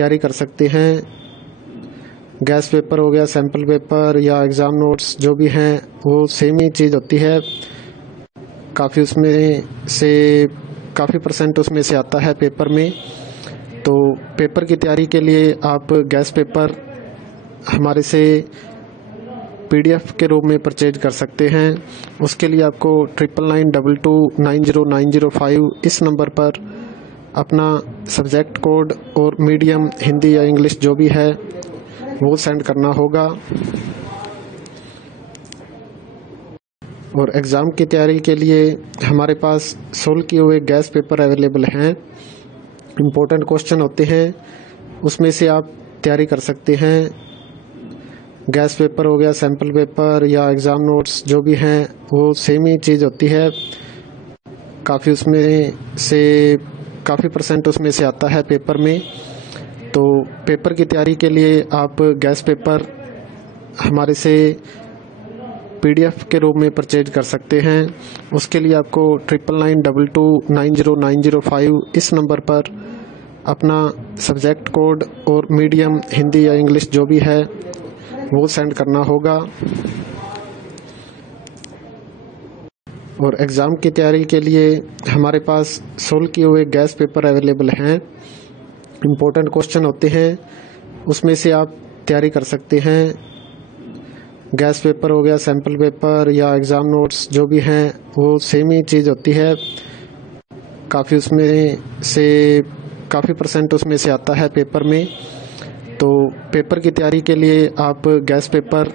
तैयारी कर सकते हैं। गैस पेपर हो गया, सैम्पल पेपर या एग्ज़ाम नोट्स जो भी हैं वो सेम ही चीज़ होती है। काफ़ी परसेंट उसमें से आता है पेपर में। तो पेपर की तैयारी के लिए आप गैस पेपर हमारे से PDF के रूप में परचेज कर सकते हैं। उसके लिए आपको 9992290905 इस नंबर पर अपना सब्जेक्ट कोड और मीडियम हिंदी या इंग्लिश जो भी है वो सेंड करना होगा। और एग्ज़ाम की तैयारी के लिए हमारे पास सोल्व किए हुए गैस पेपर अवेलेबल हैं। इम्पोर्टेंट क्वेश्चन होते हैं, उसमें से आप तैयारी कर सकते हैं। गैस पेपर हो गया, सैम्पल पेपर या एग्ज़ाम नोट्स जो भी हैं वो सेम ही चीज़ होती है। काफ़ी परसेंट उसमें से आता है पेपर में। तो पेपर की तैयारी के लिए आप गैस पेपर हमारे से PDF के रूप में परचेज कर सकते हैं। उसके लिए आपको 9992290905 इस नंबर पर अपना सब्जेक्ट कोड और मीडियम हिंदी या इंग्लिश जो भी है वो सेंड करना होगा। और एग्ज़ाम की तैयारी के लिए हमारे पास सोल्व किए हुए गैस पेपर अवेलेबल हैं। इम्पोर्टेंट क्वेश्चन होते हैं, उसमें से आप तैयारी कर सकते हैं। गैस पेपर हो गया, सैम्पल पेपर या एग्ज़ाम नोट्स जो भी हैं वो सेम ही चीज़ होती है। काफ़ी परसेंट उसमें से आता है पेपर में। तो पेपर की तैयारी के लिए आप गैस पेपर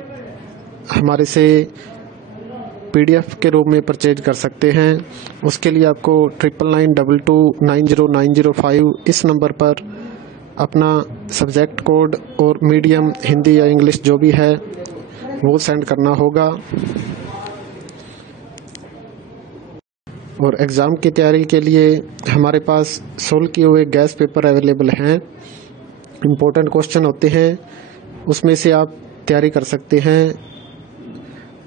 हमारे से PDF के रूप में परचेज कर सकते हैं। उसके लिए आपको 9992290905 इस नंबर पर अपना सब्जेक्ट कोड और मीडियम हिंदी या इंग्लिश जो भी है वो सेंड करना होगा। और एग्ज़ाम की तैयारी के लिए हमारे पास सोल्व किए हुए गैस पेपर अवेलेबल हैं। इम्पोर्टेंट क्वेश्चन होते हैं, उसमें से आप तैयारी कर सकते हैं।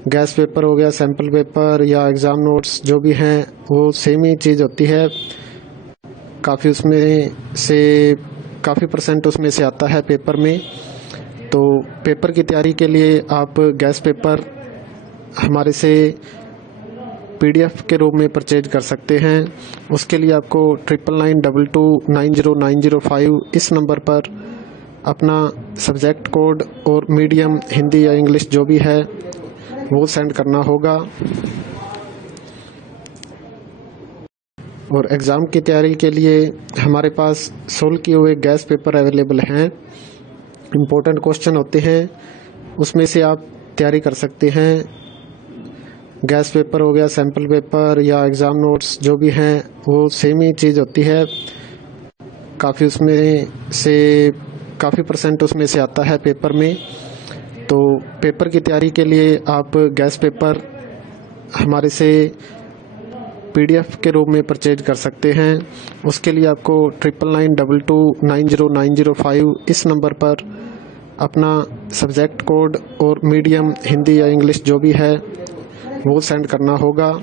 गैस पेपर हो गया, सैम्पल पेपर या एग्ज़ाम नोट्स जो भी हैं वो सेम ही चीज़ होती है। काफ़ी परसेंट उसमें से आता है पेपर में। तो पेपर की तैयारी के लिए आप गैस पेपर हमारे से PDF के रूप में परचेज कर सकते हैं। उसके लिए आपको 9992290905 इस नंबर पर अपना सब्जेक्ट कोड और मीडियम हिंदी या इंग्लिश जो भी है वो सेंड करना होगा। और एग्ज़ाम की तैयारी के लिए हमारे पास सोल्व किए हुए गैस पेपर अवेलेबल हैं। इम्पोर्टेंट क्वेश्चन होते हैं, उसमें से आप तैयारी कर सकते हैं। गैस पेपर हो गया, सैम्पल पेपर या एग्ज़ाम नोट्स जो भी हैं वो सेम ही चीज़ होती है। काफ़ी परसेंट उसमें से आता है पेपर में। तो पेपर की तैयारी के लिए आप गैस पेपर हमारे से PDF के रूप में परचेज कर सकते हैं। उसके लिए आपको 9992290905 इस नंबर पर अपना सब्जेक्ट कोड और मीडियम हिंदी या इंग्लिश जो भी है वो सेंड करना होगा।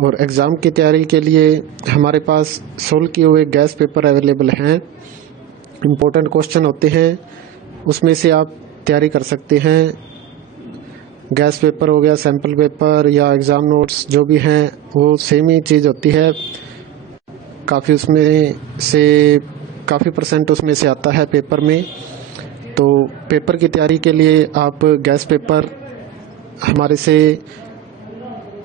और एग्ज़ाम की तैयारी के लिए हमारे पास सोल्व किए हुए गैस पेपर अवेलेबल हैं। इम्पोर्टेंट क्वेश्चन होते हैं, उसमें से आप तैयारी कर सकते हैं। गैस पेपर हो गया, सैम्पल पेपर या एग्ज़ाम नोट्स जो भी हैं वो सेम ही चीज़ होती है। काफ़ी परसेंट उसमें से आता है पेपर में। तो पेपर की तैयारी के लिए आप गैस पेपर हमारे से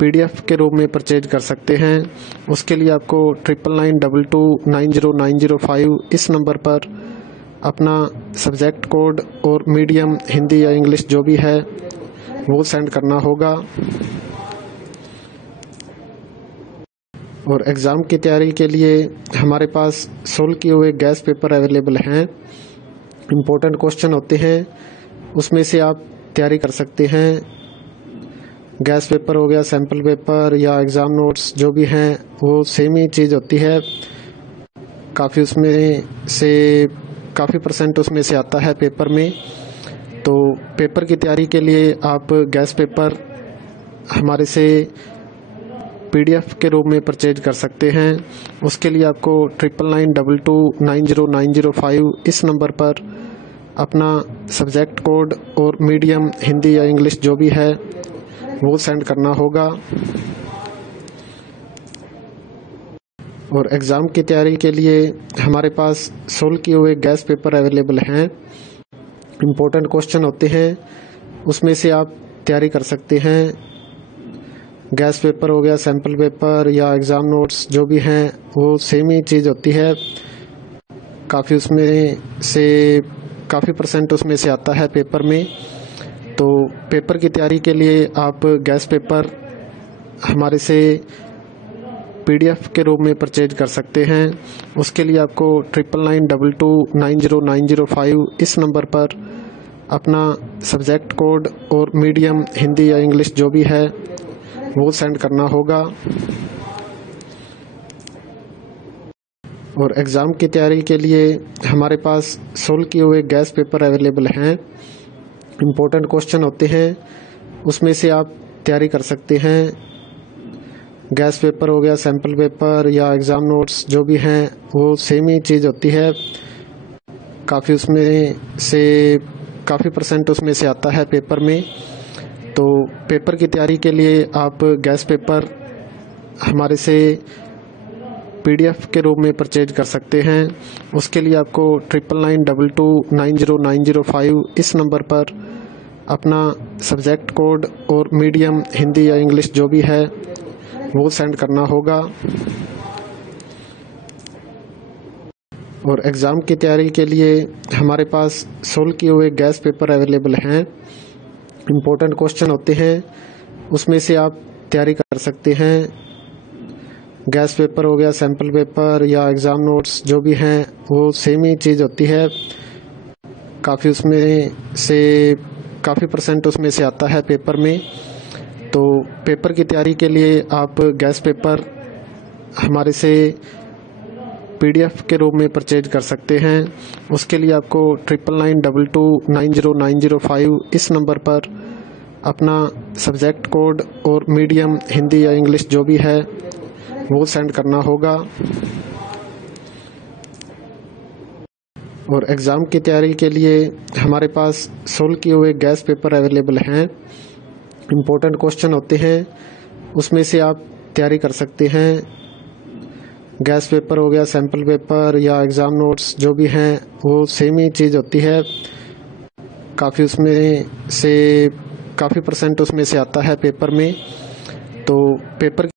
PDF के रूप में परचेज कर सकते हैं। उसके लिए आपको 9992290905 इस नंबर पर अपना सब्जेक्ट कोड और मीडियम हिंदी या इंग्लिश जो भी है वो सेंड करना होगा। और एग्ज़ाम की तैयारी के लिए हमारे पास सोल्व किए हुए गैस पेपर अवेलेबल हैं। इम्पोर्टेंट क्वेश्चन होते हैं, उसमें से आप तैयारी कर सकते हैं। गैस पेपर हो गया, सैम्पल पेपर या एग्ज़ाम नोट्स जो भी हैं वो सेम ही चीज़ होती है। काफ़ी परसेंट उसमें से आता है पेपर में। तो पेपर की तैयारी के लिए आप गैस पेपर हमारे से PDF के रूप में परचेज कर सकते हैं। उसके लिए आपको 9992290905 इस नंबर पर अपना सब्जेक्ट कोड और मीडियम हिंदी या इंग्लिश जो भी है वो सेंड करना होगा। और एग्ज़ाम की तैयारी के लिए हमारे पास सोल्व किए हुए गैस पेपर अवेलेबल हैं। इम्पोर्टेंट क्वेश्चन होते हैं, उसमें से आप तैयारी कर सकते हैं। गैस पेपर हो गया, सैम्पल पेपर या एग्ज़ाम नोट्स जो भी हैं वो सेम ही चीज़ होती है। काफ़ी परसेंट उसमें से आता है पेपर में। तो पेपर की तैयारी के लिए आप गैस पेपर हमारे से PDF के रूप में परचेज कर सकते हैं। उसके लिए आपको 9992290905 इस नंबर पर अपना सब्जेक्ट कोड और मीडियम हिंदी या इंग्लिश जो भी है वो सेंड करना होगा। और एग्ज़ाम की तैयारी के लिए हमारे पास सोल्व किए हुए गैस पेपर अवेलेबल हैं। इम्पोर्टेंट क्वेश्चन होते हैं, उसमें से आप तैयारी कर सकते हैं। गैस पेपर हो गया, सैम्पल पेपर या एग्ज़ाम नोट्स जो भी हैं वो सेम ही चीज़ होती है। काफ़ी परसेंट उसमें से आता है पेपर में। तो पेपर की तैयारी के लिए आप गैस पेपर हमारे से PDF के रूप में परचेज कर सकते हैं। उसके लिए आपको 9992290905 इस नंबर पर अपना सब्जेक्ट कोड और मीडियम हिंदी या इंग्लिश जो भी है वो सेंड करना होगा। और एग्ज़ाम की तैयारी के लिए हमारे पास सोल्व किए हुए गैस पेपर अवेलेबल हैं। इम्पोर्टेंट क्वेश्चन होते हैं, उसमें से आप तैयारी कर सकते हैं। गैस पेपर हो गया, सैम्पल पेपर या एग्ज़ाम नोट्स जो भी हैं वो सेम ही चीज़ होती है। काफ़ी परसेंट उसमें से आता है पेपर में। तो पेपर की तैयारी के लिए आप गैस पेपर हमारे से PDF के रूप में परचेज कर सकते हैं। उसके लिए आपको 9992290905 इस नंबर पर अपना सब्जेक्ट कोड और मीडियम हिंदी या इंग्लिश जो भी है वो सेंड करना होगा। और एग्ज़ाम की तैयारी के लिए हमारे पास सोल्व किए हुए गैस पेपर अवेलेबल हैं। इम्पोर्टेंट क्वेश्चन होते हैं, उसमें से आप तैयारी कर सकते हैं। गैस पेपर हो गया, सैम्पल पेपर या एग्ज़ाम नोट्स जो भी हैं वो सेम ही चीज़ होती है। काफ़ी परसेंट उसमें से आता है पेपर में। तो पेपर